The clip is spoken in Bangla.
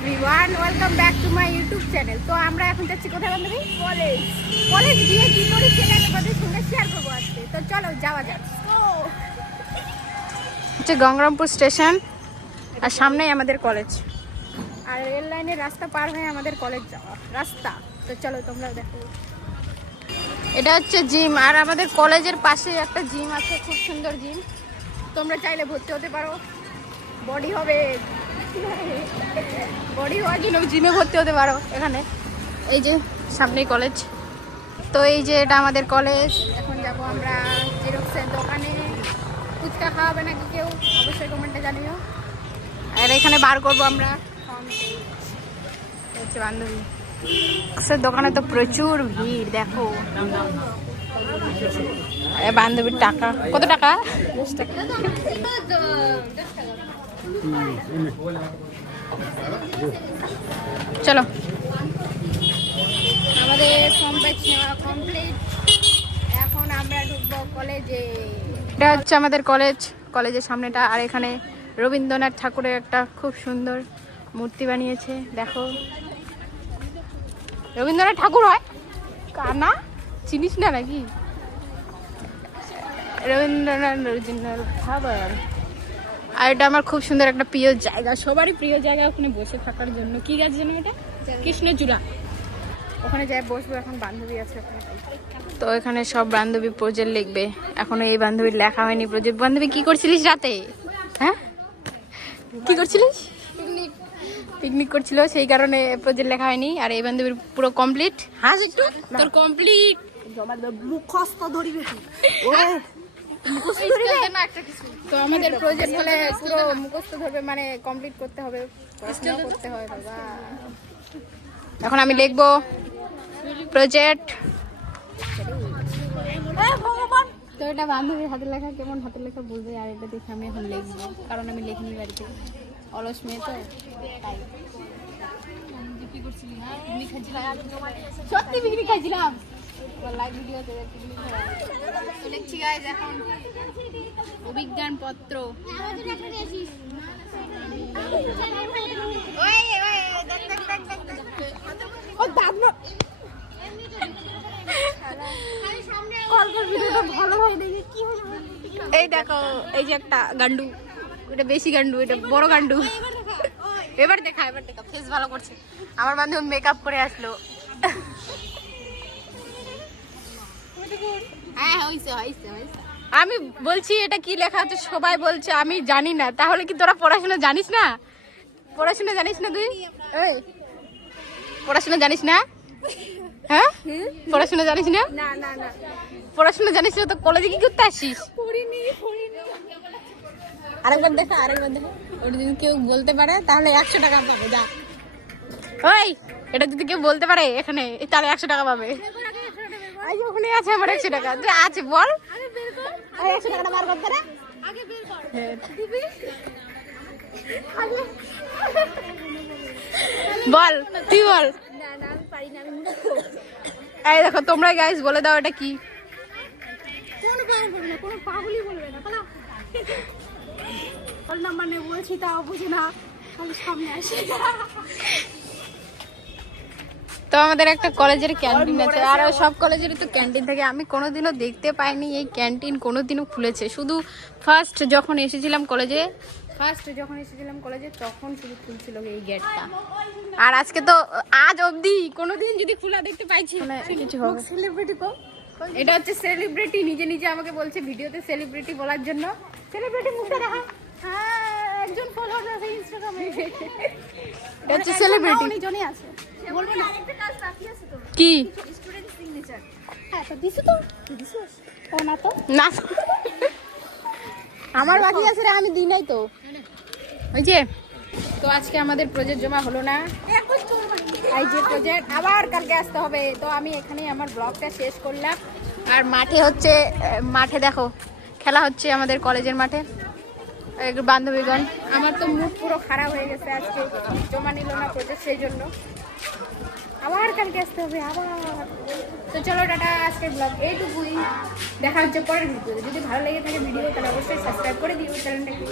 Everyone welcome back to my YouTube channel তো আমরা এখন যাচ্ছি কোথায় বান্ধবী? কলেজ কলেজ গিয়ে কি করি সেটা তোমাদের সঙ্গে শেয়ার করব আজকে। তো চলো যাওয়া যাক। হচ্ছে গঙ্গারামপুর স্টেশন আর সামনেই আমাদের কলেজ আর রেল লাইনের রাস্তা পার হয়ে আমাদের কলেজ যাওয়া। রাস্তা। তো চলো তোমরা দেখো। এটা হচ্ছে জিম আর আমাদের কলেজের পাশে একটা জিম আছে খুব সুন্দর জিম তোমরা চাইলে ভর্তি হতে পারো। বডি হবে। বডি হওয়ার জন্য জিমে ভর্তি হতে পারো এখানে। এই যে সামনেই কলেজ তো এই যে এটা আমাদের কলেজ এখন যাব আমরা জেরক্সের দোকানে। ফুচকা খাওয়াবে নাকি কেউ? অবশ্যই কমেন্টে জানিও। আর এখানে বার করব আমরা। হচ্ছে বান্ধবী। দোকানে তো প্রচুর ভিড়, দেখো। বান্ধবীর টাকা। কত টাকা? চলো। আমাদের ফর্ম ব্যাচ নেওয়া কমপ্লিট এখন আমরা ঢুকবো কলেজে এটা হচ্ছে আমাদের কলেজ কলেজের সামনেটা। আর এখানে রবীন্দ্রনাথ ঠাকুরের একটা খুব সুন্দর মূর্তি বানিয়েছে। দেখো। রবীন্দ্রনাথ ঠাকুর হয়? কানা চিনিস না নাকি? রবীন্দ্রনাথ রবীন্দ্রনাথ ঠাকুর। আর এটা আমার খুব সুন্দর একটা প্রিয় জায়গা সবারই প্রিয় জায়গা ওখানে বসে থাকার জন্য। কি গাছ জানো এটা? কৃষ্ণচূড়া। ওখানে যাই বসবো এখন বান্ধবী আছে তো এখানে সব বান্ধবী প্রজেক্ট লিখবে। এখনও এই বান্ধবীর লেখা হয়নি প্রজেক্ট। বান্ধবী কি করছিলিস রাতে? হ্যাঁ? কি করছিলিস? পিকনিক। পিকনিক করছিল সেই কারণে প্রজেক্ট লেখা হয়নি। আর এই বান্ধবীর পুরো কমপ্লিট হ্যাঁ তোর কমপ্লিট মুখস্থ ধরিবে তো আমাদের প্রজেক্ট হলে পুরো মুখস্থ ধরবে মানে কমপ্লিট করতে হবে পড়াশোনা করতে হয় বাবা। এখন আমি লিখব প্রজেক্ট তো এটা বান্ধবীর হাতে লেখা কেমন হাতে লেখা বলবে আর এটা দেখে আমি এখন লিখব কারণ আমি লিখিনি বাড়িতে। অলস মেয়ে তো তাই। সত্যি বিক্রি খাইছিলাম। লাইভ ভিডিওতে লিখছি গাইজ এখন অভিজ্ঞান পত্র এই দেখো এই যে একটা গান্ডু। এটা বেশি গান্ডু এটা বড় গান্ডু। এবার দেখা। এবার দেখা ফেস ভালো করছে। আমার বান্ধব মেকআপ করে আসলো। আমি বলছি এটা কি লেখা আছে? সবাই বলছে আমি জানি না। তাহলে কি তোরা পড়াশোনা জানিস না? পড়াশোনা জানিস না তুই? পড়াশোনা জানিস না? হ্যাঁ? পড়াশোনা জানিস না? না না না। পড়াশোনা জানিস না তো কলেজে কি করতে আসিস? পড়িনি পড়িনি। আরেকবার দেখা আরেকবার দেখা। ওটা যদি কেউ বলতে পারে তাহলে একশো টাকা পাবে যা। ওই এটা যদি কেউ বলতে পারে এখানে এই তাহলে একশো টাকা পাবে। যে ওখানে আছে আমার একশো টাকা। তুই আছে বল। আর একশো টাকাটা বার করতে আগে বের কর। হ্যাঁ। দিবি? বল তুই বল। না না আমি না আমি এই দেখো তোমরা গাইস বলে দাও এটা কি। নাম্বার নেই বলছি তাও বুঝি না। সামনে আসে। তো আমাদের একটা কলেজের ক্যান্টিন আছে। আর সব কলেজেরই তো ক্যান্টিন থাকে। আমি কোনোদিনও দেখতে পাইনি এই ক্যান্টিন কোনোদিনও খুলেছে। শুধু ফার্স্ট যখন এসেছিলাম কলেজে ফার্স্ট যখন এসেছিলাম কলেজে তখন শুধু খুলছিল এই গেটটা আর আজকে তো আজ অবধি কোনোদিন যদি খোলা দেখতে পাইছি কিছু হবে। সেলিব্রিটি এটা হচ্ছে সেলিব্রিটি নিজে নিজে আমাকে বলছে ভিডিওতে সেলিব্রিটি বলার জন্য। সেলিব্রিটি মুখটা দেখা। হ্যাঁ একজন ফলোয়ার আছে ইনস্টাগ্রামে এটা হচ্ছে সেলিব্রিটি আছে। বলব না। আরেকটা কাজ বাকি আছে তো। কি? স্টুডেন্ট সিগনেচার হ্যাঁ তো দিছো তো? ও না তো। না। আমার বাকি আছে রে আমি দিই নাই তো। ওই যে তো আজকে আমাদের প্রজেক্ট জমা হলো না। এখন এই যে প্রজেক্ট আবার কালকে আসতে হবে। তো আমি এখানেই আমার ব্লগটা শেষ করলাম। আর মাঠে হচ্ছে মাঠে দেখো খেলা হচ্ছে আমাদের কলেজের মাঠে। বান্ধবীগণ। আমার তো মুখ পুরো খারাপ হয়ে গেছে আজকে। জমা নিল না প্রজেক্ট সেই জন্য। আবার কালকে আসতে হবে, আবার। তো চলো টাটা আজকের ব্লগ এইটুকুই। দেখা হচ্ছে পরের ভিডিওতে যদি ভালো লেগে থাকে ভিডিও তাহলে অবশ্যই সাবস্ক্রাইব করে দিও চ্যানেলটাকে